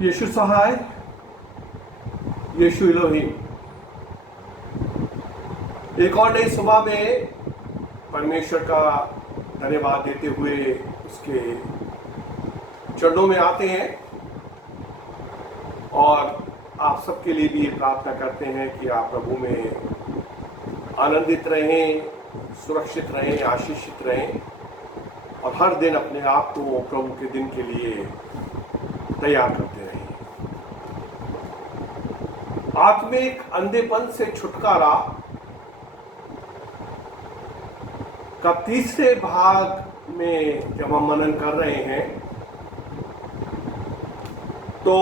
यीशु सहाय, यीशु इलोहीम। एक और नई सुबह में परमेश्वर का धन्यवाद देते हुए उसके चरणों में आते हैं और आप सबके लिए भी ये प्रार्थना करते हैं कि आप प्रभु में आनंदित रहें, सुरक्षित रहें, आशीषित रहें और हर दिन अपने आप को प्रभु के दिन के लिए तैयार करते रहें। आत्मिक अंधेपन से छुटकारा का तीसरे भाग में जब हम मनन कर रहे हैं तो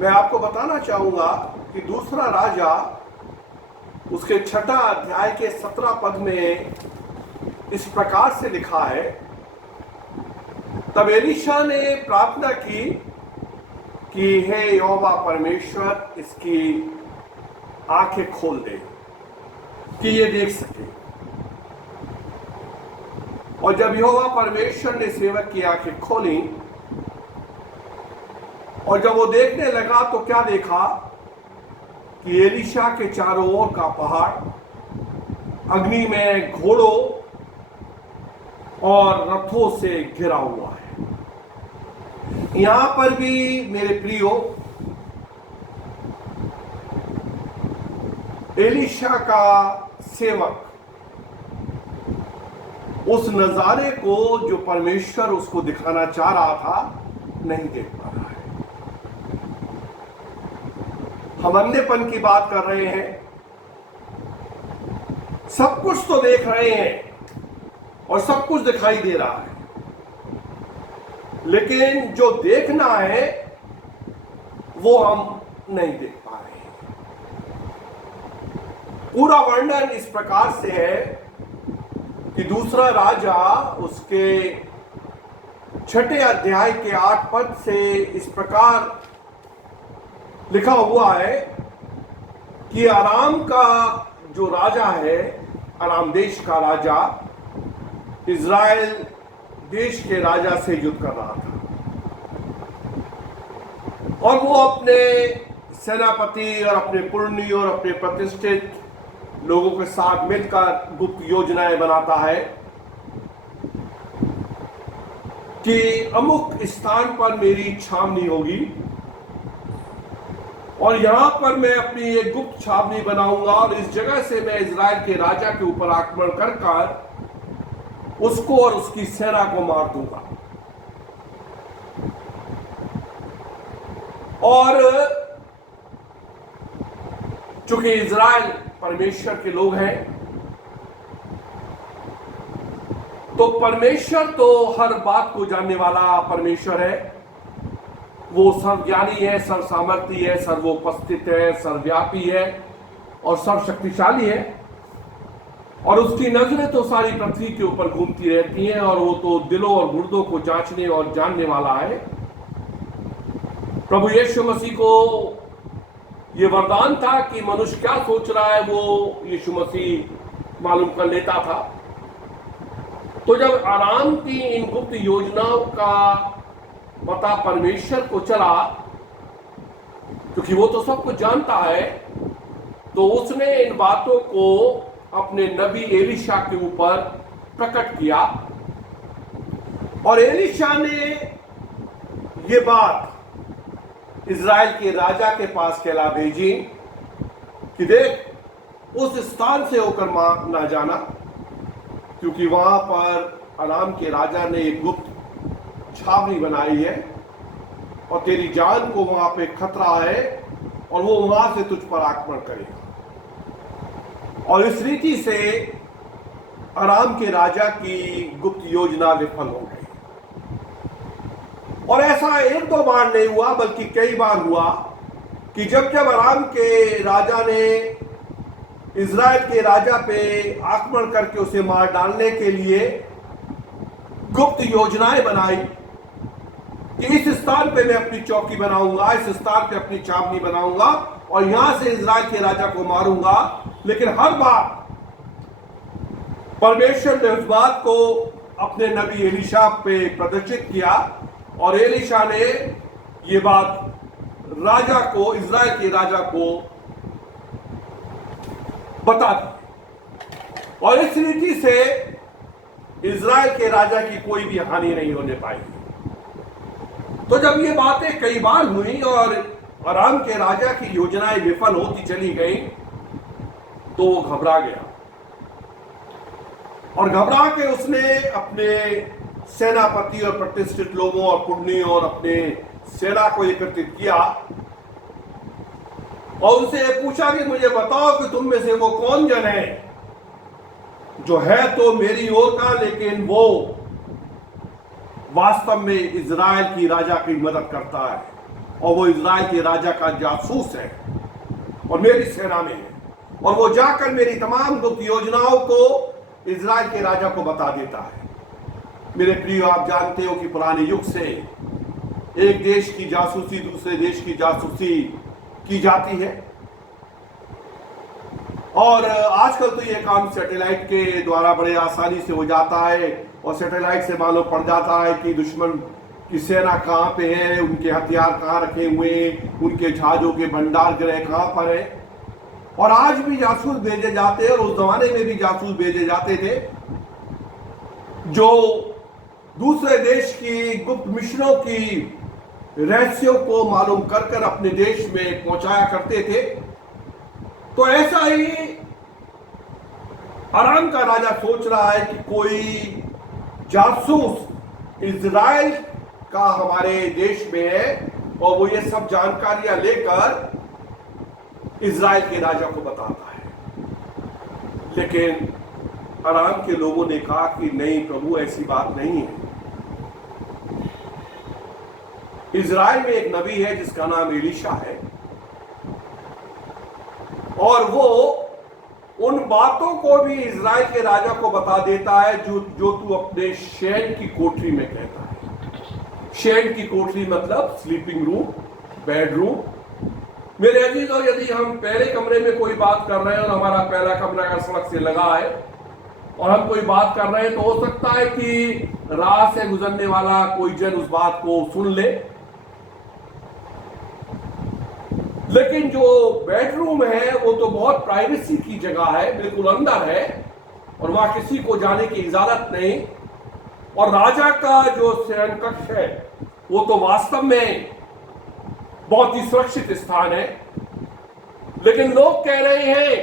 मैं आपको बताना चाहूंगा कि दूसरा राजा उसके 6 अध्याय के 17 पद में इस प्रकार से लिखा है, तब एलीशा ने प्रार्थना की कि हे यहोवा परमेश्वर, इसकी आंखें खोल दे कि ये देख सके। और जब यहोवा परमेश्वर ने सेवक की आंखें खोली और जब वो देखने लगा तो क्या देखा कि एलीशा के चारों ओर का पहाड़ अग्नि में घोड़ों और रथों से घिरा हुआ है। यहां पर भी मेरे प्रियो एलीशा का सेवक उस नजारे को जो परमेश्वर उसको दिखाना चाह रहा था नहीं देख पा रहा है। हम अंधेपन की बात कर रहे हैं, सब कुछ तो देख रहे हैं और सब कुछ दिखाई दे रहा है, लेकिन जो देखना है वो हम नहीं देख पा रहे हैं। पूरा वर्णन इस प्रकार से है कि दूसरा राजा उसके 6 अध्याय के 8 पद से इस प्रकार लिखा हुआ है कि आराम का जो राजा है, आराम देश का राजा इज़राइल देश के राजा से युद्ध कर रहा था और वो अपने सेनापति और अपने पुरनी और अपने प्रतिष्ठित लोगों के साथ मिलकर गुप्त योजनाएं बनाता है कि अमुक स्थान पर मेरी छावनी होगी और यहां पर मैं अपनी एक गुप्त छावनी बनाऊंगा और इस जगह से मैं इज़राइल के राजा के ऊपर आक्रमण कर उसको और उसकी सेना को मार दूंगा। और चूंकि इज़राइल परमेश्वर के लोग हैं तो परमेश्वर तो हर बात को जानने वाला परमेश्वर है। वो सर्वज्ञानी है, सर्वसामर्थी है, सर्वोपस्थित है, सर्वव्यापी है और सर्वशक्तिशाली है और उसकी नजरें तो सारी पृथ्वी के ऊपर घूमती रहती हैं और वो तो दिलों और गुर्दों को जांचने और जानने वाला है। प्रभु यीशु मसीह को ये वरदान था कि मनुष्य क्या सोच रहा है वो यीशु मसीह मालूम कर लेता था। तो जब आराम की इन गुप्त योजनाओं का पता परमेश्वर को चला, क्योंकि वो तो सब कुछ जानता है, तो उसने इन बातों को अपने नबी एलीशा के ऊपर प्रकट किया और एलीशा ने ये बात इज़राइल के राजा के पास कहला भेजी कि देख, उस स्थान से होकर ना जाना, क्योंकि वहां पर अराम के राजा ने एक गुप्त छावनी बनाई है और तेरी जान को वहां पे खतरा है और वो वहां से तुझ पर आक्रमण करेगा। और इस रीति से अराम के राजा की गुप्त योजना विफल हो गई। और ऐसा 1-2 बार नहीं हुआ बल्कि कई बार हुआ कि जब अराम के राजा ने इज़राइल के राजा पे आक्रमण करके उसे मार डालने के लिए गुप्त योजनाएं बनाई कि इस स्थान पे मैं अपनी चौकी बनाऊंगा, इस स्थान पे अपनी छावनी बनाऊंगा और यहां से इज़राइल के राजा को मारूंगा, लेकिन हर बार परमेश्वर ने उस बात को अपने नबी एलीशा पे प्रदर्शित किया और एलीशा ने ये बात राजा को, इज़राइल के राजा को बता दी और इस रीति से इज़राइल के राजा की कोई भी हानि नहीं होने पाई। तो जब ये बातें कई बार हुई और अराम के राजा की योजनाएं विफल होती चली गई तो वो घबरा गया और घबरा के उसने अपने सेनापति और प्रतिष्ठित लोगों और पुण्यों और अपने सेना को एकत्रित किया और उनसे पूछा कि मुझे बताओ कि तुम में से वो कौन जन है जो है तो मेरी ओर का, लेकिन वो वास्तव में इज़राइल की राजा की मदद करता है और वो इज़राइल के राजा का जासूस है और मेरी सेना में है और वो जाकर मेरी तमाम गुप्त योजनाओं को इज़राइल के राजा को बता देता है। मेरे प्रिय, आप जानते हो कि पुराने युग से एक देश की जासूसी दूसरे देश की जासूसी की जाती है और आजकल तो ये काम सैटेलाइट के द्वारा बड़े आसानी से हो जाता है और सैटेलाइट से मालूम पड़ जाता है कि दुश्मन की सेना कहाँ पे है, उनके हथियार कहाँ रखे हुए हैं, उनके जहाजों के भंडार गृह कहाँ पर है। और आज भी जासूस भेजे जाते हैं और उस जमाने में भी जासूस भेजे जाते थे जो दूसरे देश की गुप्त मिशनों की रहस्यों को मालूम कर कर अपने देश में पहुंचाया करते थे। तो ऐसा ही अराम का राजा सोच रहा है कि कोई जासूस इज़राइल का हमारे देश में है और वो ये सब जानकारियां लेकर इज़राइल के राजा को बताता है। लेकिन अराम के लोगों ने कहा कि नहीं प्रभु, ऐसी बात नहीं है। इज़राइल में एक नबी है जिसका नाम एलीशा है और वो उन बातों को भी इज़राइल के राजा को बता देता है जो तू अपने शयन की कोठरी में कहता है। शयन की कोठरी मतलब स्लीपिंग रूम, बेडरूम। मेरे अजीजों, यदि हम पहले कमरे में कोई बात कर रहे हैं और हमारा पहला कमरा अगर सड़क से लगा है और हम कोई बात कर रहे हैं तो हो सकता है कि राह से गुजरने वाला कोई जन उस बात को सुन ले, लेकिन जो बेडरूम है वो तो बहुत प्राइवेसी की जगह है, बिल्कुल अंदर है और वहां किसी को जाने की इजाजत नहीं। और राजा का जो शयन कक्ष है वो तो वास्तव में बहुत ही सुरक्षित स्थान है। लेकिन लोग कह रहे हैं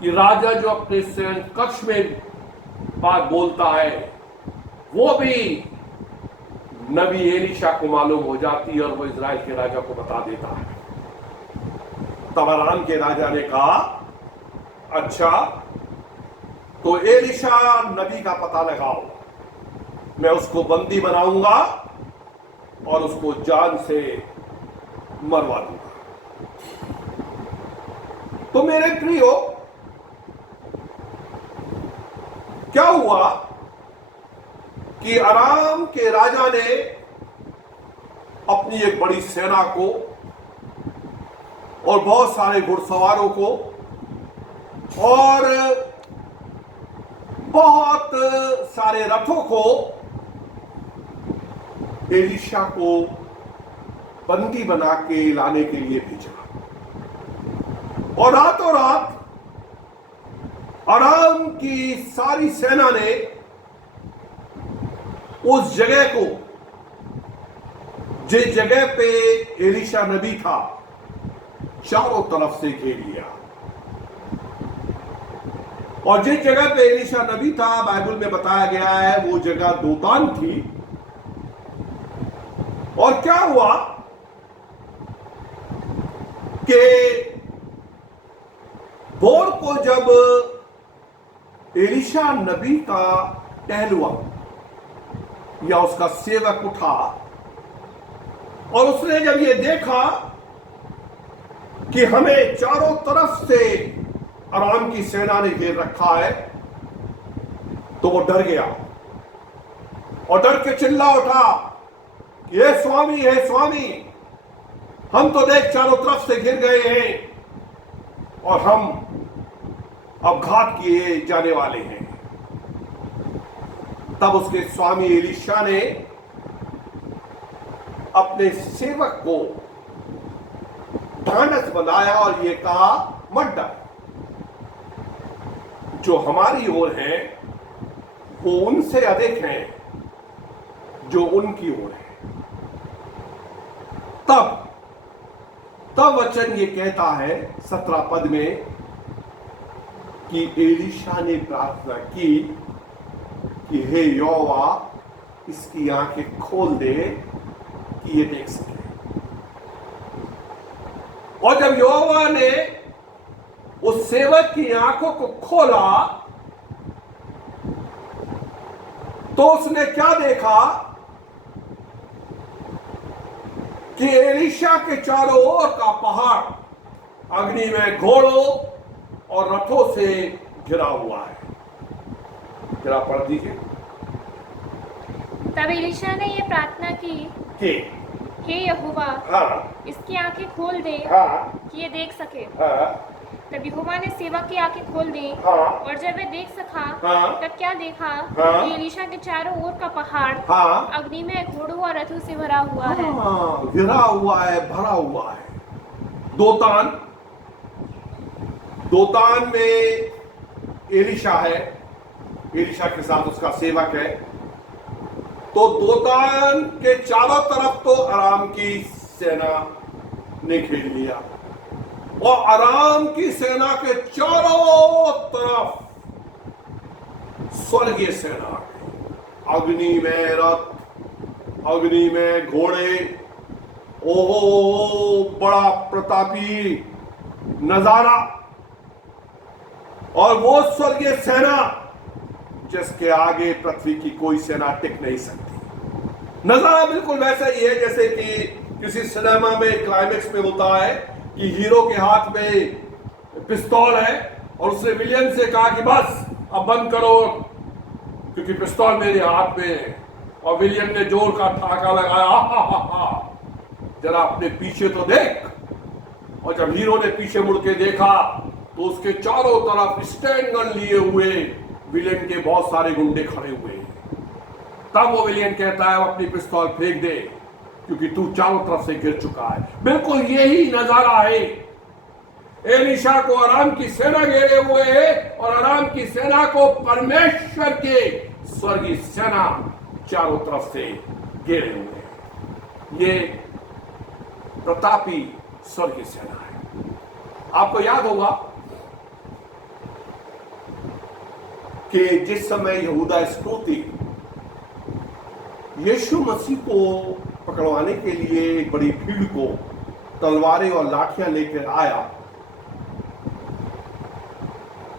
कि राजा जो अपने शयन कक्ष में बात बोलता है वो भी नबी एलीशा को मालूम हो जाती है और वो इज़राइल के राजा को बता देता है। तब अराम के राजा ने कहा, अच्छा तो एलीशा नबी का पता लगाओ, मैं उसको बंदी बनाऊंगा और उसको जान से मरवा दूंगा। तो मेरे प्रियो, क्या हुआ कि अराम के राजा ने अपनी एक बड़ी सेना को और बहुत सारे घुड़सवारों को और बहुत सारे रथों को एलीशा को बंदी बना के लाने के लिए भेजा और रातों रात अराम की सारी सेना ने उस जगह को, जिस जगह पे एलीशा नबी था, चारों तरफ से घेर लिया। और जिस जगह पे एलीशा नबी था, बाइबल में बताया गया है वो जगह दोतान थी। और क्या हुआ कि भोर को जब एलीशा नबी का टहलुआ या उसका सेवक उठा और उसने जब ये देखा कि हमें चारों तरफ से अराम की सेना ने घेर रखा है, तो वो डर गया और डर के चिल्ला उठा, ये स्वामी है स्वामी, हम तो देख चारों तरफ से घिर गए हैं और हम अब घात किए जाने वाले हैं। तब उसके स्वामी एलीशा ने अपने सेवक को ढांढस बनाया और ये कहा, मत डर, जो हमारी ओर है वो उनसे अधिक हैं जो उनकी ओर है। तब वचन ये कहता है 17 पद में कि एलीशा ने प्रार्थना की कि हे यहोवा, इसकी आंखें खोल दे कि ये देख सके। और जब यहोवा ने उस सेवक की आंखों को खोला तो उसने क्या देखा कि एलीशा के चारों ओर का पहाड़ अग्नि में घोड़ों और रथों से घिरा हुआ है। जरा पढ़ दीजिए। तब एलीशा ने ये प्रार्थना की कि हे यहोवा, हाँ, इसकी आंखें खोल दे हाँ, कि ये देख सके। हाँ, तब यहोवा ने सेवक की आंखें खोल दी, हाँ, और जब वह देख सका, हाँ, तब क्या देखा हाँ, कि एलीशा के चारों ओर का पहाड़ हाँ, अग्नि में घोड़ों और रथों से भरा हुआ है। हाँ, घिरा हुआ है, भरा हुआ है। दोतान में एलीशा है, एलीशा के साथ उसका सेवक है। तो दोतान के चारों तरफ तो अराम की सेना ने घेर लिया और अराम की सेना के चारों तरफ स्वर्गीय सेना, अग्नि में रथ, अग्नि में घोड़े। ओहो, बड़ा प्रतापी नजारा। और वो स्वर्गीय सेना जिसके आगे पृथ्वी की कोई सेना टिक नहीं सकती। नजारा बिल्कुल वैसा ही है जैसे कि किसी सिनेमा में क्लाइमेक्स में होता है कि हीरो के हाथ में पिस्तौल है और उसने विलियन से कहा कि बस अब बंद करो क्योंकि पिस्तौल मेरे हाथ में है। और विलियम ने जोर का ठाका लगाया, हा, जरा अपने पीछे तो देख। और जब हीरो ने पीछे मुड़ के देखा तो उसके चारों तरफ स्टैंड गन लिए हुए विलियन के बहुत सारे गुंडे खड़े हुए। तब वो विलियन कहता है अपनी पिस्तौल फेंक दे क्योंकि तू चारों तरफ से गिर चुका है। बिल्कुल यही नजारा है। एलीशा को अराम की सेना घेरे हुए है और अराम की सेना को परमेश्वर के स्वर्गीय सेना चारों तरफ से घेरे हुए हैं। ये प्रतापी स्वर्गीय सेना है। आपको याद होगा कि जिस समय यहूदा इस्करियोती यीशु मसीह को पकड़वाने के लिए एक बड़ी भीड़ को तलवारें और लाठियां लेकर आया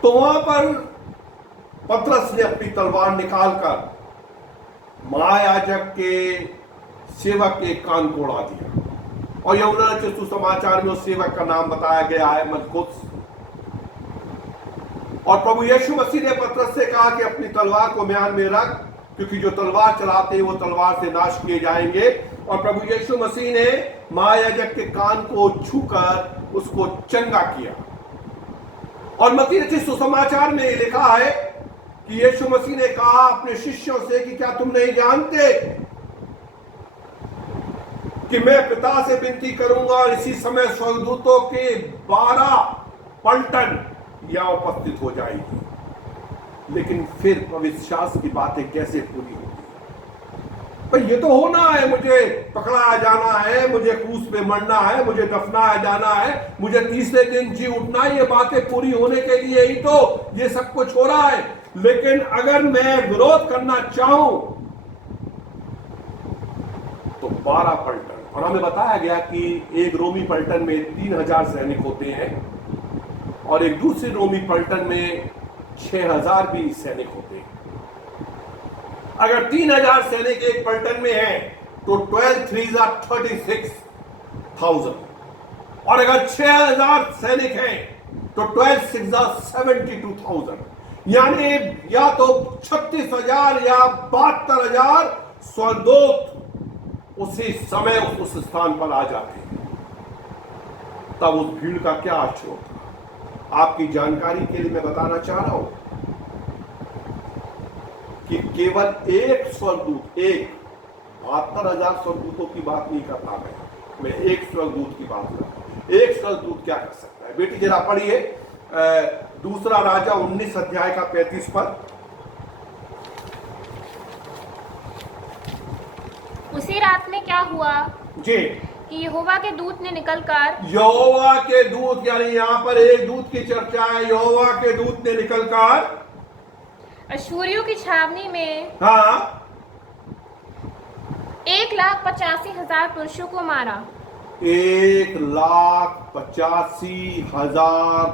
तो वहां पर पतरस ने अपनी तलवार निकालकर महायाजक के सेवक के कान को उड़ा दिया। और यूहन्ना रचित सुसमाचार में उस सेवक का नाम बताया गया है, मलकुस। और प्रभु यीशु मसीह ने पतरस से कहा कि अपनी तलवार को म्यान में रख क्योंकि जो तलवार चलाते हैं वो तलवार से नाश किए जाएंगे। और प्रभु यीशु मसीह ने महायाजक के कान को छूकर उसको चंगा किया। और मत्ती रचित सुसमाचार में लिखा है कि यीशु मसीह ने कहा अपने शिष्यों से कि क्या तुम नहीं जानते कि मैं पिता से विनती करूंगा और इसी समय स्वर्गदूतों के 12 पलटन यहां उपस्थित हो जाएगी। लेकिन फिर पवित्र शास्त्र की बातें कैसे पूरी होगी? भाई ये तो होना है, मुझे पकड़ाया जाना है, मुझे क्रूस पे मरना है, मुझे दफनाया जाना है, मुझे तीसरे दिन जी उठना है। ये बातें पूरी होने के लिए ही तो ये सब कुछ हो रहा है। लेकिन अगर मैं विरोध करना चाहूं तो 12 पलटन। और हमें बताया गया कि एक रोमी पलटन में 3000 सैनिक होते हैं और एक दूसरी रोमी पलटन में 6000 भी सैनिक होते हैं। अगर 3000 सैनिक एक पलटन में हैं तो 12 3 36,000। और अगर 6000 सैनिक हैं तो 12 6 72,000। यानी या तो 36,000 या 72,000 स्वर्गदूत उसी समय उस स्थान पर आ जाते हैं। तब उस भीड़ का क्या अर्थ होता? आपकी जानकारी के लिए मैं बताना चाह रहा हूं कि केवल एक स्वर्गदूत, एक 72,000 स्वर्गदूतों की बात नहीं करता मैं एक स्वर्गदूत की बात करता हूं। एक स्वर्गदूत क्या कर सकता है? बेटी जरा पढ़िए दूसरा राजा 19 अध्याय का 35 पद। उसी रात में क्या हुआ जी, कि यहोवा के दूत ने निकलकर, यहोवा के दूत, यानी यहाँ पर एक दूत की चर्चा है। यहोवा के दूत ने निकलकर अश्शूरियों की छावनी में हाँ 1,85,000 पुरुषों को मारा। 1,85,000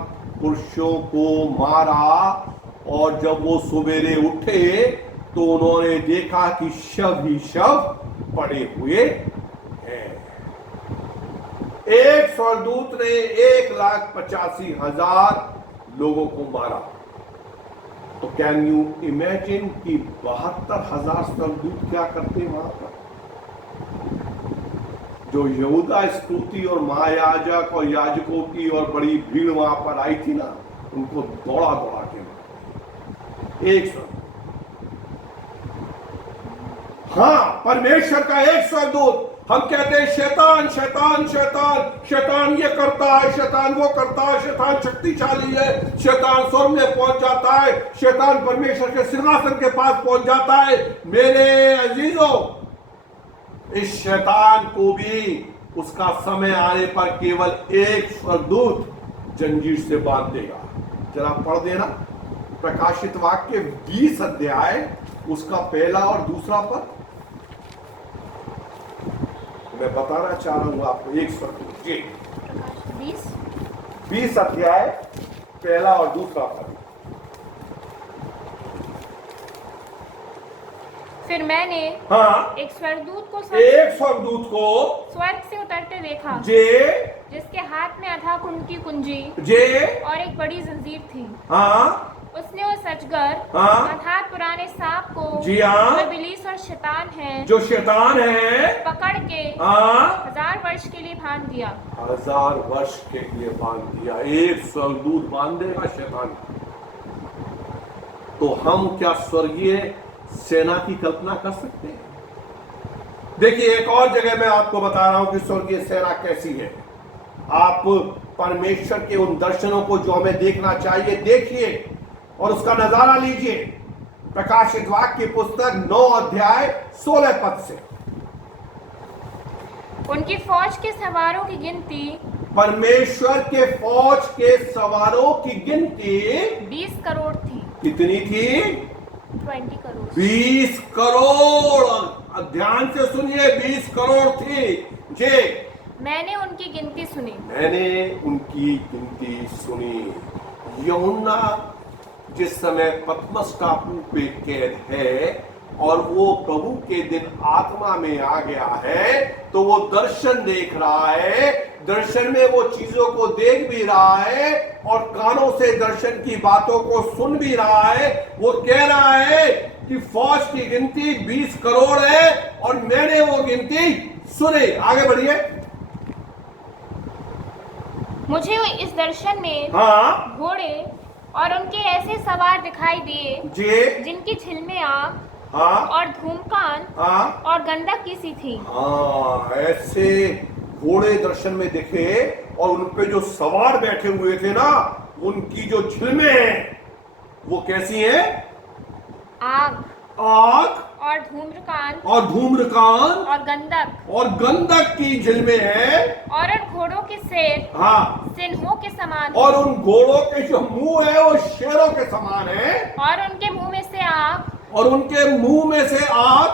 पुरुषों को मारा। और जब वो सवेरे उठे तो उन्होंने देखा कि शव ही शव पड़े हुए हैं। एक स्वर्गदूत ने 1,85,000 लोगों को मारा। तो कैन यू इमेजिन कि 72,000 स्वर्गदूत क्या करते वहां पर? जो यहूदा स्कूती और महायाजक और याजकों की और बड़ी भीड़ वहां पर आई थी ना, उनको दौड़ा दौड़ा के मारा। एक स्वर्गदूत, हाँ, परमेश्वर का एक स्वर्गदूत। हम कहते हैं शैतान शैतान शैतान, शैतान ये करता है, शैतान वो करता है, शैतान शक्तिशाली है, शैतान स्वर्ग में पहुंच जाता है, शैतान परमेश्वर के सिंहासन के पास पहुंच जाता है। मेरे अजीजों, इस शैतान को भी उसका समय आने पर केवल एक स्वर्गदूत जंजीर से बांध देगा। जरा पढ़ देना प्रकाशित वाक्य 20 अध्याय उसका पहला और दूसरा पद। मैं बताना चाह रहा हूं आपको एक स्वर्गदूत जी 20 अध्याय पहला और दूसरा पद। फिर मैंने हाँ, एक स्वर्गदूत को स्वर्ग से उतरते देखा, जिसके हाथ में अथाह कुंड की कुंजी और एक बड़ी जंजीर थी। हाँ, उसने उस अजगर अर्थात पुराने सांप को, जी हाँ, जो इब्लीस और शैतान है, जो शैतान है, पकड़ के 1000 वर्ष के लिए बांध दिया। 1000 वर्ष के लिए बांध दिया। एक स्वर्गदूत बांध देगा शैतान। तो हम क्या स्वर्गीय सेना की कल्पना कर सकते हैं? देखिए, एक और जगह मैं आपको बता रहा हूं कि स्वर्गीय सेना कैसी है। आप परमेश्वर के उन दर्शनों को जो हमें देखना चाहिए देखिए और उसका नजारा लीजिए। प्रकाशित वाक्य की पुस्तक 9 अध्याय 16 पद से। उनकी फौज के सवारों की गिनती, परमेश्वर के फौज के सवारों की गिनती 20 करोड़ थी। कितनी थी? 20 करोड़। 20 करोड़। ध्यान से सुनिए, 20 करोड़ थी जी। मैंने उनकी गिनती सुनी। यूहन्ना जिस समय पतमस टापू पे कैद है और वो प्रभु के दिन आत्मा में आ गया है, तो वो दर्शन देख रहा है। दर्शन में वो चीजों को देख भी रहा है और कानों से दर्शन की बातों को सुन भी रहा है। वो कह रहा है कि फौज की गिनती 20 करोड़ है और मैंने वो गिनती सुनी। आगे बढ़िए। मुझे इस दर्शन में घोड़े और उनके ऐसे सवार दिखाई दिए जिनकी झिलमें आग और धूमकान और गंधक की सी थी। ऐसे घोड़े दर्शन में दिखे और उन पे जो सवार बैठे हुए थे ना, उनकी जो झिलमें हैं वो कैसी हैं? आग और धूम्रकान और गंधक की झिलमें हैं। और उन घोड़ों के सिर सिंहों के समान, और उन घोड़ों के जो मुंह है वो शेरों के समान है। और उनके मुंह में से आग,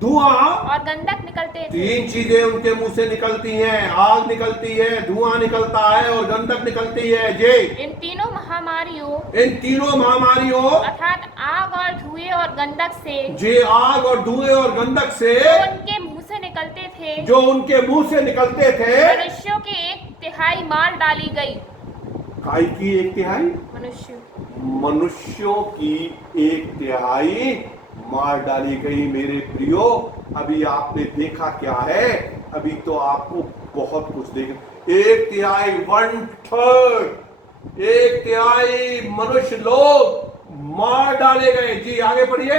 धुआं और गंधक निकलते थे। 3 चीजें उनके मुंह से निकलती हैं, आग निकलती है, धुआं निकलता है और गंधक निकलती है जी। इन तीनों महामारियों अर्थात आग और धुएं और गंधक से जी, आग और धुएं और गंधक से जो उनके मुंह से निकलते थे, मनुष्यों की 1/3 मार डाली गई। काय की 1/3? मनुष्यों की 1/3 मार डाली गई। मेरे प्रियो, अभी आपने देखा क्या है? अभी तो आपको बहुत कुछ देखना। 1/3 1/3 मनुष्य लोग मार डाले गए जी। आगे पढ़िए।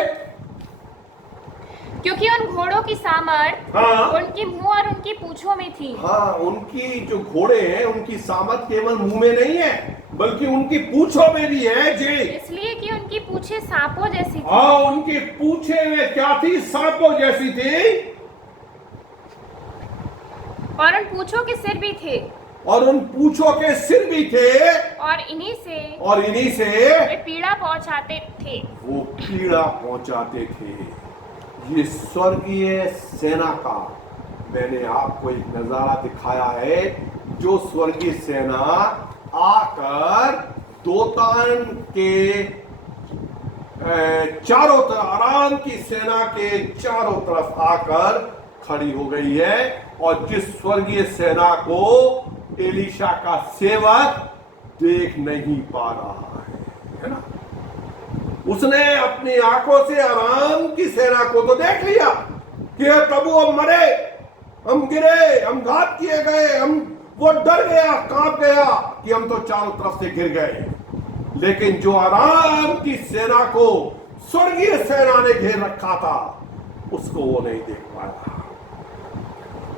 क्योंकि उन घोड़ों की सामर्थ उनके मुंह और उनकी पूंछों में थी। हाँ, उनकी जो घोड़े हैं उनकी सामर्थ केवल मुंह में नहीं है बल्कि उनकी पूंछों में भी है जी। इसलिए कि उनकी पूंछें सांपों जैसी थी। हाँ, उनकी पूंछें में क्या थी? सांपों जैसी थी। और उन पूंछों के सिर भी थे। और उन पूंछों के सिर भी थे। और इन्हीं से वे पीड़ा पहुंचाते थे। वो पीड़ा पहुंचाते थे। ये स्वर्गीय सेना का मैंने आपको एक नजारा दिखाया है, जो स्वर्गीय सेना आकर दोतान के चारों तरफ, अराम की सेना के चारों तरफ आकर खड़ी हो गई है। और जिस स्वर्गीय सेना को एलीशा का सेवक देख नहीं पा रहा है ना, उसने अपनी आंखों से अराम की सेना को तो देख लिया कि प्रभु हम मरे, हम गिरे, हम घात किए गए, वो डर गया, कांप गया कि हम तो चारों तरफ से गिर गए। लेकिन जो अराम की सेना को स्वर्गीय सेना ने घेर रखा था, उसको वो नहीं देख पाया।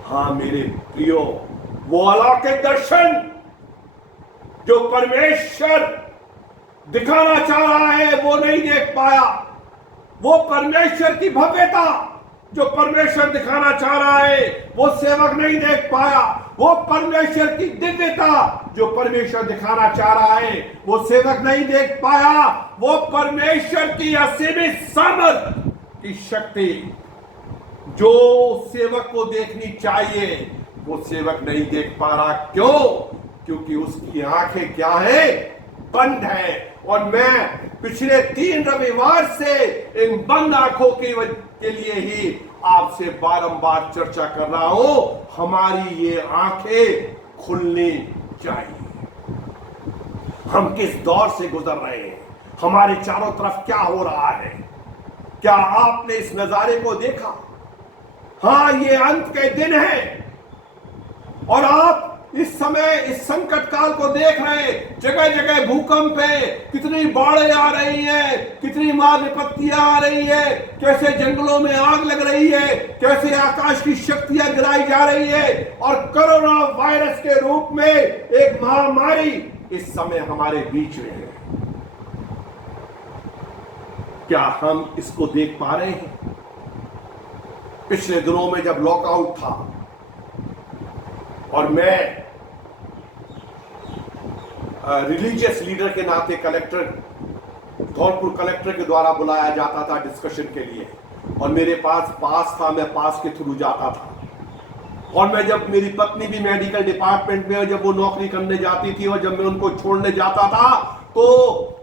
हाँ मेरे प्रियो, वो अलौकिक दर्शन जो परमेश्वर दिखाना चाह रहा है वो नहीं देख पाया। वो परमेश्वर की भव्यता जो परमेश्वर दिखाना चाह रहा है वो सेवक नहीं देख पाया। वो परमेश्वर की दिव्यता जो परमेश्वर दिखाना चाह रहा है वो सेवक नहीं देख पाया। वो परमेश्वर की असीमित सामर्थ की शक्ति जो सेवक को देखनी चाहिए वो सेवक नहीं देख पा रहा। क्यों? क्योंकि उसकी आंखें क्या है? बंद है। और मैं पिछले 3 रविवार से इन बंद आंखों के लिए ही आपसे बारंबार चर्चा कर रहा हूं। हमारी ये आंखें खुलनी चाहिए। हम किस दौर से गुजर रहे हैं, हमारे चारों तरफ क्या हो रहा है, क्या आपने इस नजारे को देखा? हाँ, ये अंत के दिन है और आप इस समय इस संकट काल को देख रहे हैं। जगह जगह भूकंप है, कितनी बाढ़ें आ रही है, कितनी मार विपत्तियां आ रही है, कैसे जंगलों में आग लग रही है, कैसे आकाश की शक्तियां गिराई जा रही है। और कोरोना वायरस के रूप में एक महामारी इस समय हमारे बीच में है। क्या हम इसको देख पा रहे हैं? पिछले दिनों में जब लॉकआउट था और मैं रिलीजियस लीडर के नाते कलेक्टर, धौलपुर कलेक्टर के द्वारा बुलाया जाता था डिस्कशन के लिए, और मेरे पास था, मैं पास के थ्रू जाता था। और मैं जब, मेरी पत्नी भी मेडिकल डिपार्टमेंट में, जब वो नौकरी करने जाती थी और जब मैं उनको छोड़ने जाता था तो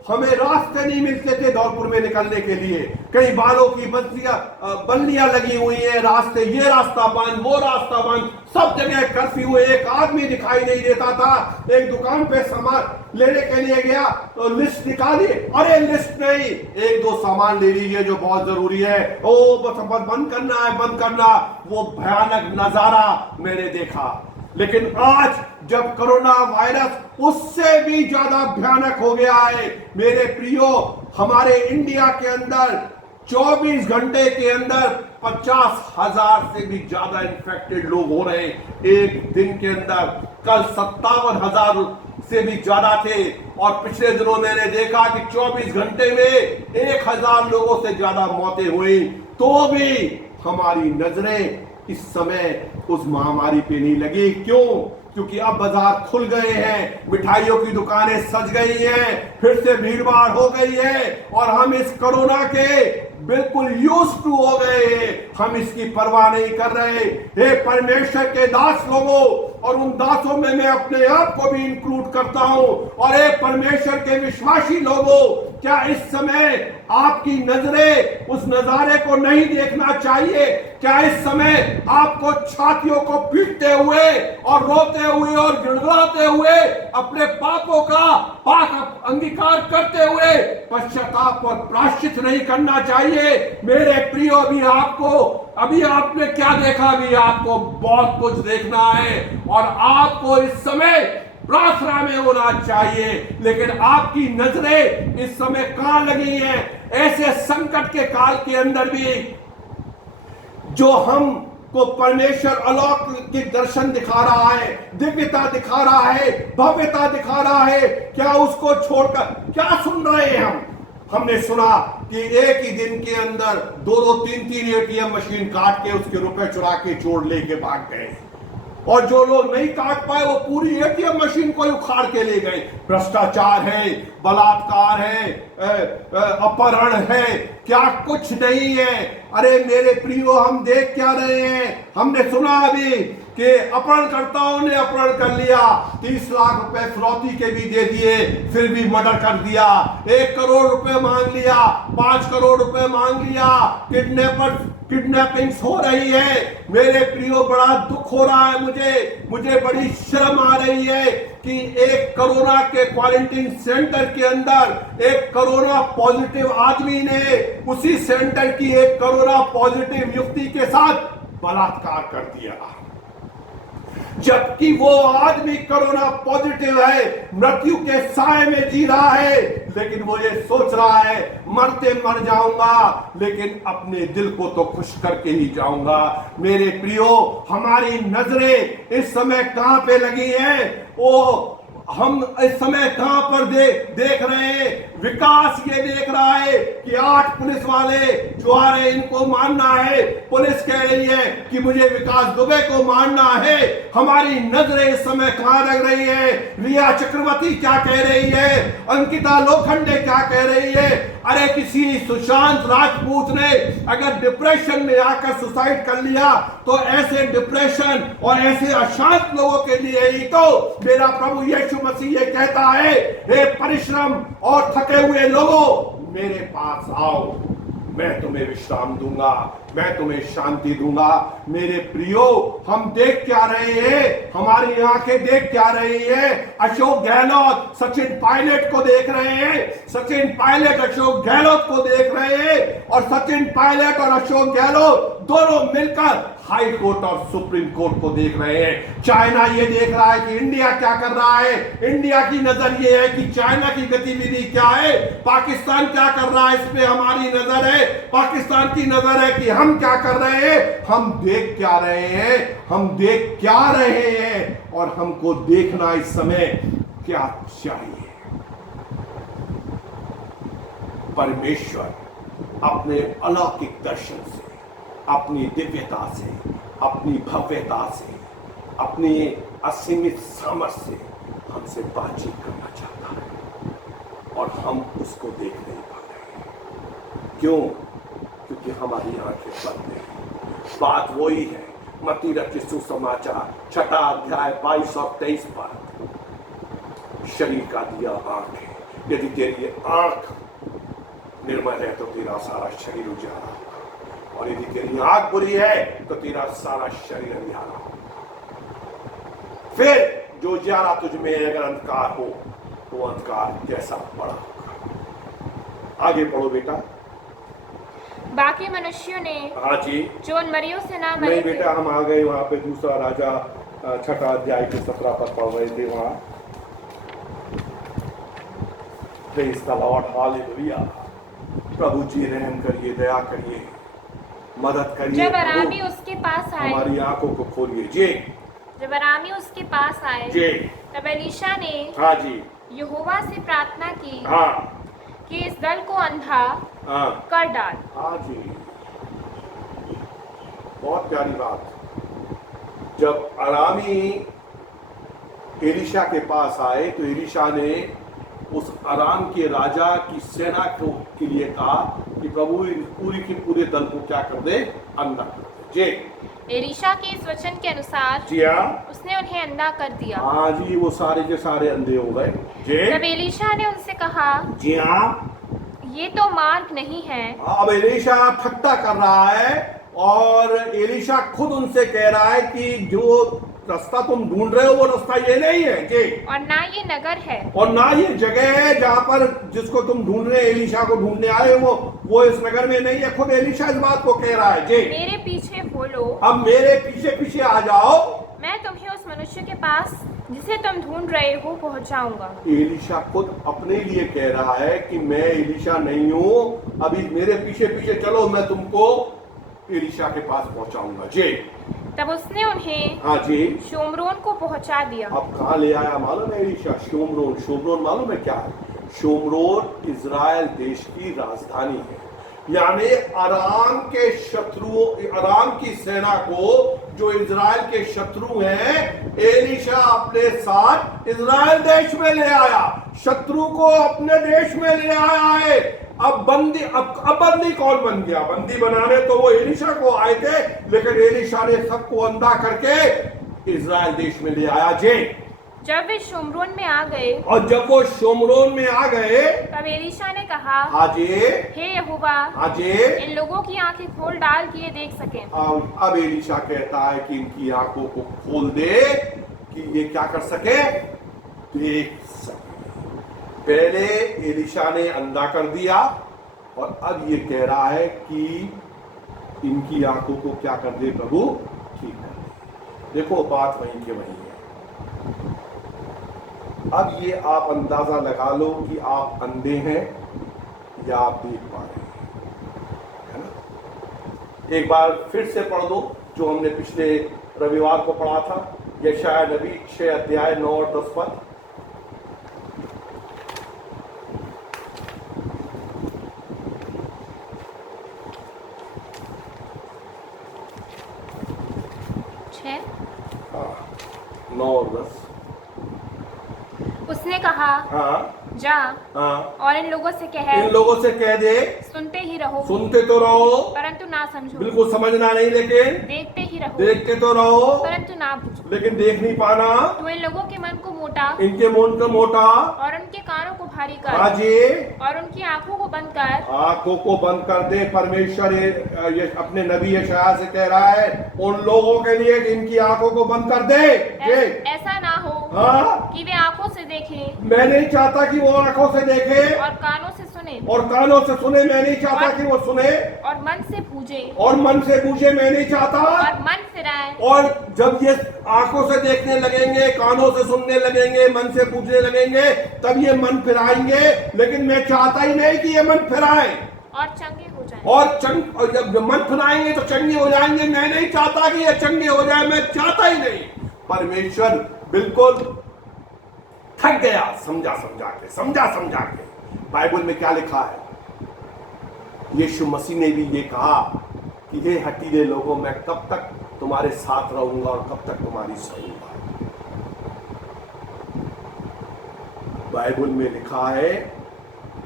हमें रास्ते नहीं मिलते थे धौलपुर में निकलने के लिए। कई बालों की बल्लियां लगी हुई है, रास्ते, ये रास्ता बंद, वो रास्ता बंद, सब जगह कर्फ्यू है। एक आदमी दिखाई नहीं देता था। एक दुकान पे सामान लेने के लिए गया तो लिस्ट निकाली, अरे लिस्ट नहीं, 1-2 सामान ले लीजिए जो बहुत जरूरी है। ओ बस बंद करना है, बंद करना। वो भयानक नजारा मैंने देखा। लेकिन आज जब कोरोना वायरस उससे भी ज्यादा भयानक हो गया है, मेरे प्रियो, हमारे इंडिया के अंदर 24 घंटे के अंदर 50,000 से भी ज्यादा इन्फेक्टेड लोग हो रहे हैं एक दिन के अंदर। कल 57,000 से भी ज्यादा थे। और पिछले दिनों मैंने देखा कि 24 घंटे में 1,000 लोगों से ज्यादा मौतें हुई। तो भी हमारी नजरें इस समय उस महामारी पे नहीं लगी। क्यों? क्योंकि अब बाजार खुल गए हैं, मिठाइयों की दुकानें सज गई हैं, फिर से भीड़ भाड़ हो गई है और हम इस कोरोना के बिल्कुल यूज्ड टू हो गए हैं। हम इसकी परवाह नहीं कर रहे। हे परमेश्वर के दास लोगों, और उन दासों में मैं अपने आप को भी इंक्लूड करता हूं, और हे परमेश्वर के विश्वासी लोगों, क्या इस समय आपकी नजरें उस नजारे को नहीं देखना चाहिए? क्या इस समय आपको छातियों को पीटते हुए और रोते हुए और गिड़गिड़ाते हुए अपने पापों का पाप अंगीकार करते हुए पश्चाताप और प्रायश्चित नहीं करना चाहिए? मेरे प्रियो, अभी आपने क्या देखा? अभी आपको बहुत कुछ देखना है और आपको इस समय प्रार्थना में होना चाहिए। लेकिन आपकी नजरें इस समय कहां लगी हैं? ऐसे संकट के काल के अंदर भी जो हम को परमेश्वर अलौकिक दर्शन दिखा रहा है, दिव्यता दिखा रहा है, भव्यता दिखा रहा है, क्या उसको छोड़कर क्या सुन रहे हैं हमने सुना कि एक ही दिन के अंदर 2-2, 3-3 एटीएम मशीन काट के उसके रुपए चुरा के चोर लेके भाग गए, और जो लोग नहीं काट पाए वो पूरी एटीएम मशीन को उखाड़ के ले गए। भ्रष्टाचार है, बलात्कार है, अपहरण है, क्या कुछ नहीं है। अरे मेरे प्रियो, हम देख क्या रहे हैं? हमने सुना अभी कि अपहरणकर्ताओं ने अपहरण कर लिया, 30 लाख रुपए फिरौती के भी दे दिए, फिर भी मर्डर कर दिया। 1 करोड़ रुपए मांग लिया, 5 करोड़ रुपए मांग लिया, किडनैपिंग हो रही है। मेरे प्रियो, बड़ा दुख हो रहा है मुझे बड़ी शर्म आ रही है कि एक कोरोना के क्वारंटीन सेंटर के अंदर एक कोरोना पॉजिटिव आदमी ने उसी सेंटर की एक कोरोना पॉजिटिव युवती के साथ बलात्कार कर दिया, जबकि वो आदमी कोरोना पॉजिटिव है, मृत्यु के साए में जी रहा है, लेकिन वो ये सोच रहा है मरते मर जाऊंगा, लेकिन अपने दिल को तो खुश करके ही जाऊंगा। मेरे प्रियो, हमारी नजरें इस समय कहां पे लगी हैं? ओ हम इस समय कहां पर देख रहे हैं? विकास ये देख रहा है कि 8 पुलिस वाले जो आ रहे हैं, इनको मारना है। पुलिस कह रही है कि मुझे विकास दुबे को मारना है। हमारी नजरें इस समय कहां लग रही है? रिया चक्रवर्ती क्या कह रही है? अंकिता लोखंडे क्या कह रही है? अरे किसी सुशांत राजपूत ने अगर डिप्रेशन में आकर सुसाइड कर लिया, तो ऐसे डिप्रेशन और ऐसे अशांत लोगों के लिए ही तो मेरा प्रभु यीशु मसीह ये कहता है, हे परिश्रम और थके हुए लोगों, मेरे पास आओ, मैं तुम्हें विश्राम दूंगा, मैं तुम्हें शांति दूंगा। मेरे प्रियो, हम देख क्या रहे हैं? हमारी आंखें देख क्या रही है? अशोक गहलोत सचिन पायलट को देख रहे हैं, सचिन पायलट अशोक गहलोत को देख रहे हैं, और सचिन पायलट और अशोक गहलोत दोनों मिलकर हाई कोर्ट और सुप्रीम कोर्ट को देख रहे हैं। चाइना ये देख रहा है कि इंडिया क्या कर रहा है। इंडिया की नजर ये है कि चाइना की गतिविधि क्या है, पाकिस्तान क्या कर रहा है, इस पे हमारी नजर है। पाकिस्तान की नजर है कि हम क्या कर रहे हैं, हम देख क्या रहे हैं, हम देख क्या रहे हैं, और हमको देखना इस समय क्या चाहिए। परमेश्वर अपने अलौकिक दर्शन से, अपनी दिव्यता से, अपनी भव्यता से, अपनी असीमित सामर्थ्य से हमसे बातचीत करना चाहता है, और हम उसको देख नहीं पा रहे हैं। क्यों? क्योंकि हमारी आंखें बंद हैं। बात वही है, मत्ती रचित सुसमाचार 6 अध्याय 22 और 23 पर। शरीर का दिया आंख है, यदि तेरी आंख निर्मल है तो तेरा सारा शरीर उजाला होगा, और यदि तेरी आंख बुरी है तो तेरा सारा शरीर अंधियारा होगा। फिर जो उजाला तुझ में अगर अंधकार हो तो अंधकार कैसा बड़ा होगा। आगे पढ़ो बेटा। बाकी मनुष्यों ने, हाँ जी, जो उन मरियों से ना मरे नहीं बेटा, हम आ गए वहां पे दूसरा राजा 6 अध्याय के 17 पर पढ़ रहे थे। वहां प्रेज़ द लॉर्ड, हालेलुया। प्रभु जी रहम करिए, दया करिए, मदद करिए। जब अरामी उसके पास आए, हमारी आंखों को खोलिए जी। जब अरामी उसके पास आए जी, तब एलीशा ने, हाँ जी, यहोवा से प्रार्थना की, हाँ, कि इस दल को अंधा हाँ, कर डाल। हाँ जी, बहुत प्यारी बात। जब अरामी एलीशा के पास आए तो एलीशा ने उस अराम के राजा की सेना को के लिए कहा कि प्रभु पूरी की पूरे दल को क्या कर दे, अंधा कर दे। जी, एलीशा के इस वचन के अनुसार जी हाँ, उसने उन्हें अंधा कर दिया। हाँ जी, वो सारे के सारे अंधे हो गए। जी, जब एलीशा ने उनसे कहा, जी हाँ, ये तो मार्ग नहीं है। अब एलीशा ठट्टा कर रहा है, और एलीशा खुद उनसे कह रहा है कि जो रास्ता तुम ढूंढ रहे हो वो रास्ता ये नहीं है जी, और ना ये नगर है, और ना ये जगह है जहां पर जिसको तुम ढूंढ रहे, एलीशा को ढूंढने आए वो इस नगर में नहीं है। खुद एलीशा इस बात को कह रहा है जी। मेरे पीछे बोलो, अब मेरे पीछे पीछे आ जाओ, मैं तुम्हें उस मनुष्य के पास जिसे तुम ढूंढ रहे हो पहुंचाऊंगा। एलीशा खुद अपने लिए कह रहा है कि मैं एलीशा नहीं हूं, अभी मेरे पीछे पीछे चलो, मैं तुमको एलिशा के पास पहुंचाऊंगा। जी। तब उसने उन्हें हाँ जी। शोमरोन को पहुंचा दिया। अब कहाँ ले आया मालूम है एलिशा? शोमरोन। शोमरोन मालूम है क्या है? शोमरोन इजराइल देश की राजधानी है, यानी अराम के शत्रुओं, अराम की सेना को, जो इजराइल के शत्रु हैं, एलिशा अपने साथ इजराइल देश में ले आया, शत्रु को अपने देश में ले आया है। अब बंदी कौन बन गया? बंदी बनाने तो वो एलिशा को आए थे, लेकिन एलिशा ने सबको अंधा करके इजराइल देश में ले आया। जी। जब वे शोमरोन में आ गए, और जब वो शोमरोन में आ गए, तब एलिशा ने कहा, हाँ जी, हे यहोवा, हाँ जी, इन लोगों की आंखें खोल डाल कि ये देख सकें। अब एलिशा कहता है कि इनकी आंखों को खोल दे कि ये क्या कर सके, देख सके। पहले एलिशा ने अंधा कर दिया और अब ये कह रहा है कि इनकी आंखों को क्या कर दे प्रभु, ठीक कर दे। देखो बात वहीं के वहीं है। अब ये आप अंदाजा लगा लो कि आप अंधे हैं या आप देख पा रहे हैं, है ना? एक बार फिर से पढ़ दो जो हमने पिछले रविवार को पढ़ा था, यशायाह नबी 6 अध्याय 9 और 10 पद। हाँ, 9 और 10। उसने कहा, हाँ, जा, हाँ, और इन लोगों से कह, इन लोगों से कह दे, सुनते ही रहो, सुनते तो रहो, परंतु ना समझो, बिल्कुल समझना नहीं, लेकिन देखते ही रहो, देखते तो रहो, परंतु ना बुझो, लेकिन देख नहीं पाना। तो इन लोगों के मन को मोटा, इनके मन को मोटा, और उनके कानों को भारी कर, हाँ जी, और उनकी आंखों को बंद कर, आंखों को बंद कर दे। परमेश्वर ये अपने नबी यशायाह से कह रहा है उन लोगों के लिए कि इनकी आंखों को बंद कर दे। ऐसा ना हो, हाँ, कि वे आंखों से देखें, मैं नहीं चाहता कि वो आंखों से देखे, और कानों से सुने, और कानों से सुने, मैं नहीं चाहता कि वो सुने, और मन से पूजे, और मन से पूछे, मैं नहीं चाहता। और मन फिराए, और जब ये आंखों से देखने लगेंगे, कानों से सुनने लगेंगे, मन से पूछने लगेंगे, तब ये मन फिराएंगे, लेकिन मैं चाहता ही नहीं कि ये मन फिराए और चंगे हो जाएं। और जब मन फिराएंगे तो चंगे हो जाएंगे। मैं नहीं चाहता कि ये चंगे हो जाए, मैं चाहता ही नहीं। परमेश्वर बिल्कुल थक गया समझा समझा के। बाइबल में क्या लिखा है? यीशु मसीह ने भी ये कहा कि हे हठीले लोगों, मैं कब तक तुम्हारे साथ रहूंगा और कब तक तुम्हारी सहूंगा। बाइबल में लिखा है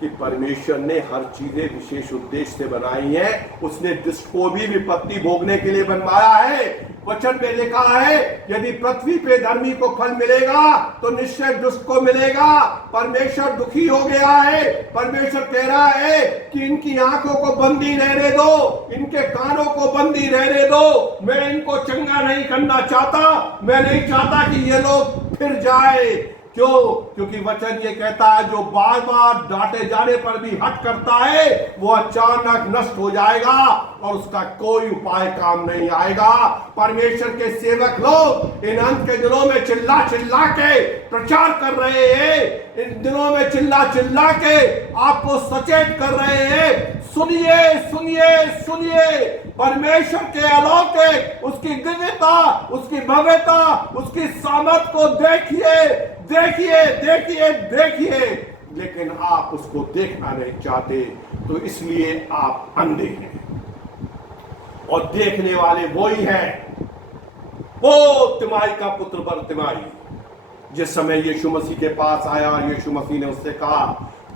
कि परमेश्वर ने हर चीजें विशेष उद्देश्य से बनाई हैं। उसने दुष्ट को भी विपत्ति भोगने के लिए बनवाया है। वचन में लिखा है यदि पृथ्वी पे धर्मी को फल मिलेगा तो निश्चय दुष्ट को मिलेगा। परमेश्वर दुखी हो गया है। परमेश्वर कह रहा है कि इनकी आंखों को बंदी रहने दो, इनके कानों को बंदी रहने दो। मैं इनको चंगा नहीं करना चाहता। मैं नहीं चाहता कि ये लोग फिर जाए। क्यों? क्योंकि वचन ये कहता है जो बार बार डांटे जाने पर भी हट करता है वो अचानक नष्ट हो जाएगा और उसका कोई उपाय काम नहीं आएगा। परमेश्वर के सेवक लोग इन अंत के दिनों में चिल्ला चिल्ला के प्रचार कर रहे हैं। इन दिनों में चिल्ला चिल्ला के आपको सचेत कर रहे हैं। सुनिए सुनिए सुनिए, परमेश्वर के अलौकिक, उसकी दिव्यता, उसकी भव्यता, उसकी सामर्थ को देखिए देखिए देखिए देखिए, लेकिन आप उसको देखना नहीं चाहते, तो इसलिए आप अंधे हैं। और देखने वाले वो ही हैं, वो तिमाई का पुत्र बरतिमाई। जिस समय यीशु मसीह के पास आया और यीशु मसीह ने उससे कहा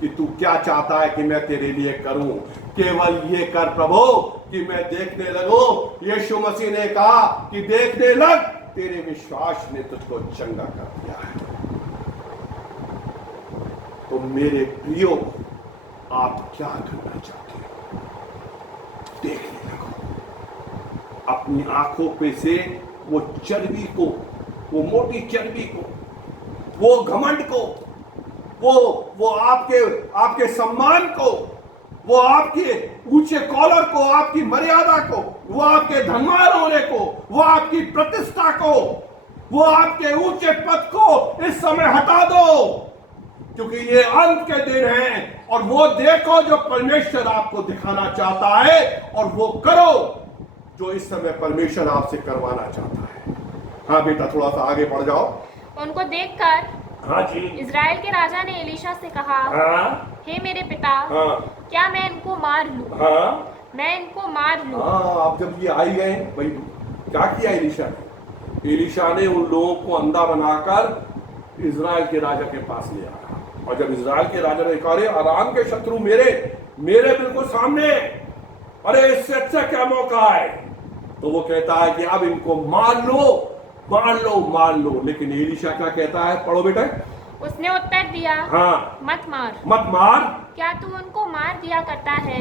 कि तू क्या चाहता है कि मैं तेरे लिए करूं? केवल ये कर प्रभु कि मैं देखने लगूं। यीशु मसीह ने कहा कि देखने लग, तेरे विश्वास ने तुझको चंगा कर दिया है। तो मेरे प्रियो, आप क्या करना चाहते हो? देखने लगो। अपनी आंखों पे से वो चर्बी को, वो मोटी चर्बी को, वो घमंड को, वो आपके सम्मान को, वो आपके ऊंचे कॉलर को, आपकी मर्यादा को, वो आपके धनवान होने को, वो आपकी प्रतिष्ठा को, वो आपके ऊंचे पद को इस समय हटा दो, क्योंकि ये अंत के दिन हैं। और वो देखो जो परमेश्वर आपको दिखाना चाहता है और वो करो। जो इस समय परमेश्वर आपसे करवाना चाहता है। हाँ बेटा, थोड़ा सा आगे बढ़ जाओ। उनको देखकर हाँ जी। इजराइल के राजा ने एलीशा से कहा, हाँ हे मेरे पिता, हाँ क्या मैं इनको मार लूं? हाँ मैं इनको मार लूं? हाँ। आप जब ये आई गए भाई, क्या किया एलीशा ने? एलीशा ने उन लोगों को अंधा बनाकर इजराइल के राजा के पास ले आया। और जब इजराइल के राजा ने कहा, अरे अराम के शत्रु मेरे बिल्कुल सामने, अरे इससे अच्छा क्या मौका है? तो वो कहता है कि अब इनको मार लो। लेकिन एलीशा क्या कहता है? पढ़ो बेटा। उसने उत्तर दिया, हाँ, मत मार। क्या तू उनको मार दिया करता है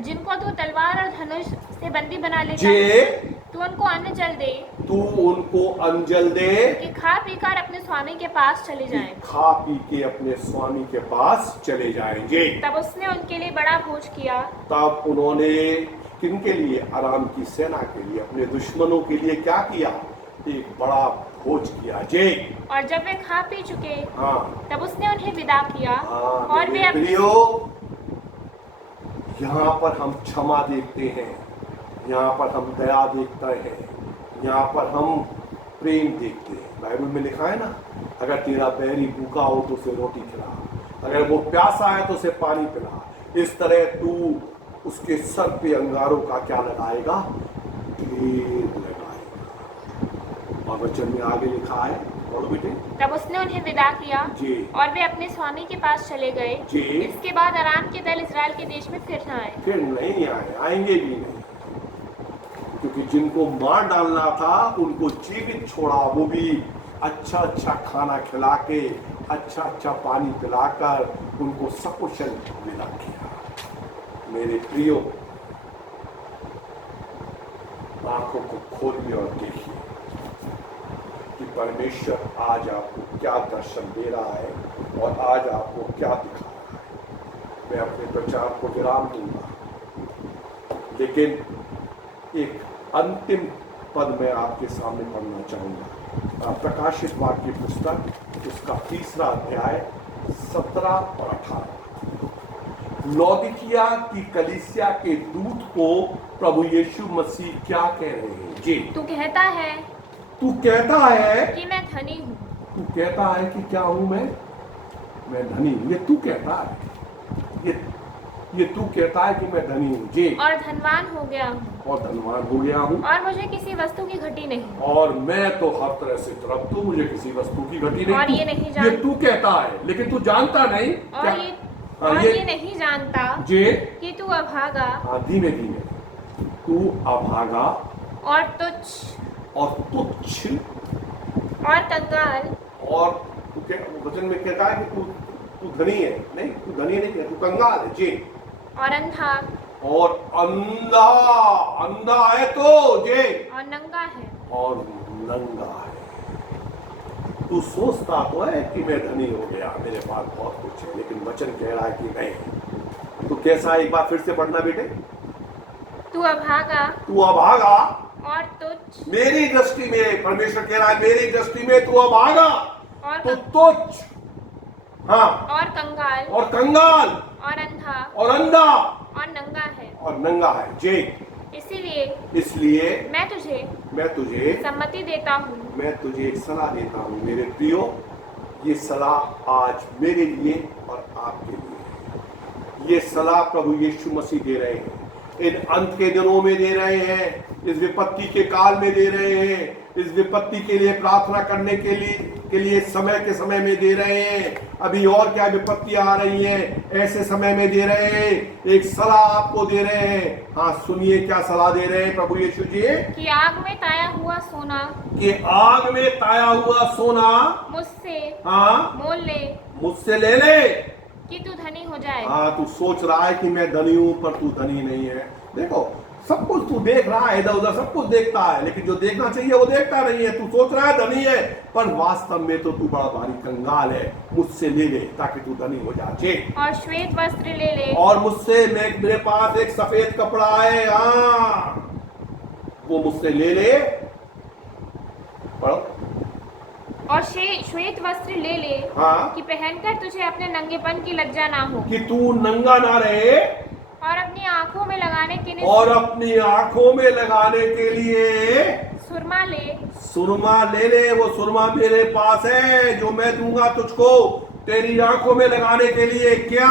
जिनको तू तलवार और धनुष से बंदी बना लेता है? तू उनको अंजल दे कि खा पी कर अपने स्वामी के पास चले जाएंगे। तब उसने उनके लिए बड़ा भोज किया। तब उन्होंने किनके लिए? अराम की सेना के लिए, अपने दुश्मनों के लिए क्या किया? एक बड़ा भोज किया। और जब वे खा पी चुके, हाँ, तब उसने उन्हें विदा किया। और वे यहाँ पर हम क्षमा देखते हैं, यहाँ पर हम दया देखते हैं, यहाँ पर हम प्रेम देखते हैं। बाइबल में लिखा है ना, अगर तेरा बैरी भूखा हो तो उसे रोटी खिला, अगर वो प्यासा है तो उसे पानी पिला। इस तरह तू उसके सर पे अंगारों का क्या लगाएगा? ढेर लगाएगा। और वचन में आगे लिखा है, और बेटे, तब उसने उन्हें विदा किया और वे अपने स्वामी के पास चले गए। इसके बाद अराम के दल इजराइल के देश में फिर नहीं आए, आएंगे भी नहीं, क्योंकि जिनको मार डालना था उनको जीवित छोड़ा, वो भी अच्छा खाना खिला के, अच्छा पानी पिलाकर उनको सकुशल विदा किया। मेरे प्रियो, आंखों को खोलिए और देखिए कि परमेश्वर आज आपको क्या दर्शन दे रहा है और आज आपको क्या दिखा रहा है। मैं अपने प्रचार को विराम दूंगा, लेकिन एक अंतिम पद मैं आपके सामने पढ़ना चाहूंगा। प्रकाशित वाक्य पुस्तक, उसका 3 अध्याय 17 और 18। लौदीकिया की कलीसिया के दूत को प्रभु यीशु मसीह क्या कह रहे हैं? जी, तू कहता है कि मैं धनी हूँ। तू कहता है कि क्या हूँ मैं धनी हूँ। ये तू कहता है, ये तू कहता है कि मैं धनी हूँ। जी, और धनवान हो गया हूँ और मुझे किसी वस्तु की घटी नहीं। और मैं तो हर तरह से तरफ, तो मुझे किसी वस्तु की घटी नहीं। और ये तू कहता है, लेकिन तू जानता नहीं। और ये नहीं जानता कि तू अभागा, धीमे तू अभागा और तुच्छ और कंगाल, और वचन में कहता है कि तू धनी है। नहीं, तू धनी नहीं है, तू कंगाल है। जी, और अंधा है तो जे, और नंगा है। तू सोचता तो है कि मैं धनी हो गया, मेरे पास बहुत कुछ है, लेकिन वचन कह रहा है कि नहीं। तू कैसा है? एक बार फिर से पढ़ना बेटे। तू अभागा और तुच्छ। मेरी दृष्टि में, परमेश्वर कह रहा है, मेरी दृष्टि में तू अभागा और तुच्छ, हाँ, और कंगाल और अंधा और नंगा है। जी, इसलिए मैं तुझे सम्मति देता हूँ, मैं तुझे एक सलाह देता हूँ। मेरे प्रियो, ये सलाह आज मेरे लिए और आपके लिए, ये सलाह प्रभु यीशु मसीह दे रहे हैं। इन अंत के दिनों में दे रहे हैं, इस विपत्ति के काल में दे रहे हैं, इस विपत्ति के लिए प्रार्थना करने के लिए समय के समय में दे रहे हैं। अभी और क्या विपत्तियां आ रही हैं, ऐसे समय में दे रहे हैं, एक सलाह आपको दे रहे हैं। हाँ, सुनिए क्या सलाह दे रहे हैं प्रभु यीशु जी। कि आग में ताया हुआ सोना मुझसे ले ले कि तू धनी हो जाए। हाँ, तू सोच रहा है कि मैं धनी हूँ, पर तू धनी नहीं है। देखो, सब कुछ तू देख रहा है, इधर उधर सब कुछ देखता है, लेकिन जो देखना चाहिए वो देखता नहीं है। तू सोच रहा है धनी है, पर वास्तव में तो तू बड़ा भारी कंगाल है। मुझसे ले ले ताकि तू धनी हो जाए। और श्वेत वस्त्र ले ले, और मुझसे, मेरे पास एक सफेद कपड़ा है, हाँ, वो मुझसे ले ले। पढ़ो। और श्वेत वस्त्र ले ले, हाँ, कि पहनकर तुझे अपने नंगेपन की लज्जा ना हो, कि तू नंगा ना रहे, और अपनी आंखों में लगाने के लिए और अपनी आंखों में लगाने के लिए सुरमा ले। सुरमा ले ले। वो सुरमा मेरे पास है जो मैं दूंगा तुझको तेरी आंखों में लगाने के लिए। क्या?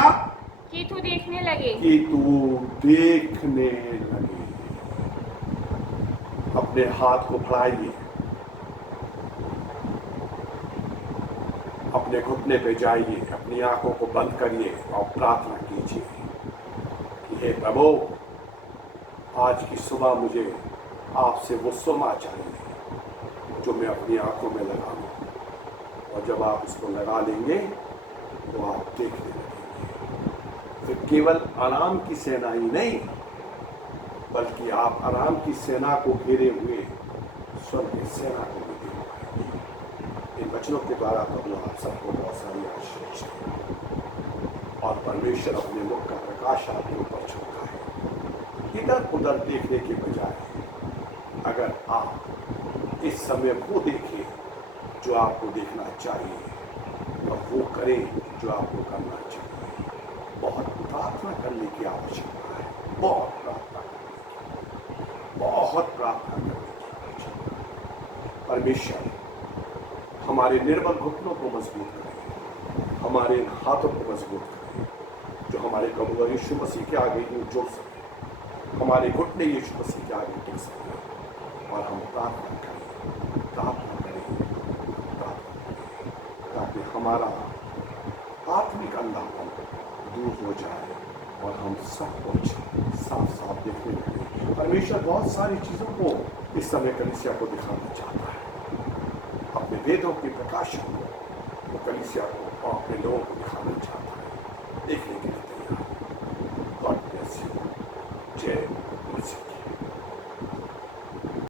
कि तू देखने लगे। कि तू देखने लगे। अपने हाथ को बढ़ाइए, अपने घुटने पे जाइए, अपनी आंखों को बंद करिए और प्रार्थना कीजिए कि हे प्रभु, आज की सुबह मुझे आपसे वो सुरमा चाहिए जो मैं अपनी आंखों में लगा लूं। और जब आप इसको लगा लेंगे तो आप देखने लगेंगे। फिर केवल आराम की सेना ही नहीं, बल्कि आप आराम की सेना को घेरे हुए स्वर्ग की सेना को भी देख पाएंगे। इन वचनों के द्वारा प्रभु आप सबको बहुत सारी आशीष दें और परमेश्वर अपने मुख का प्रकाश आपके ऊपर छोड़ता है। इधर उधर देखने के बजाय अगर आप इस समय वो देखें जो आपको देखना चाहिए और वो करें जो आपको करना चाहिए। बहुत प्रार्थना करने की आवश्यकता है, बहुत प्रार्थना करने की, बहुत प्रार्थना करने की आवश्यकता है। परमेश्वर हमारे निर्बल घुटनों को मजबूत करें, हमारे हाथों को मजबूत करें जो हमारे प्रभु यीशु मसीह के आगे यूं जुड़ सके, हमारे घुटने यीशु मसीह के आगे टिक सके और हम प्रार्थना करें, प्रार्थना करें, प्रार्थना करें, ताकि हमारा आत्मिक अंधापन दूर हो जाए और हम सब कुछ साफ साफ देखने लगे। परमेश्वर बहुत सारी चीजों को इस समय कलीसिया को दिखाना चाहता है। अपने वेदों के प्रकाशन को वो कलीसिया को और अपने लोगों को दिखाना चाहता है। देखने के लिए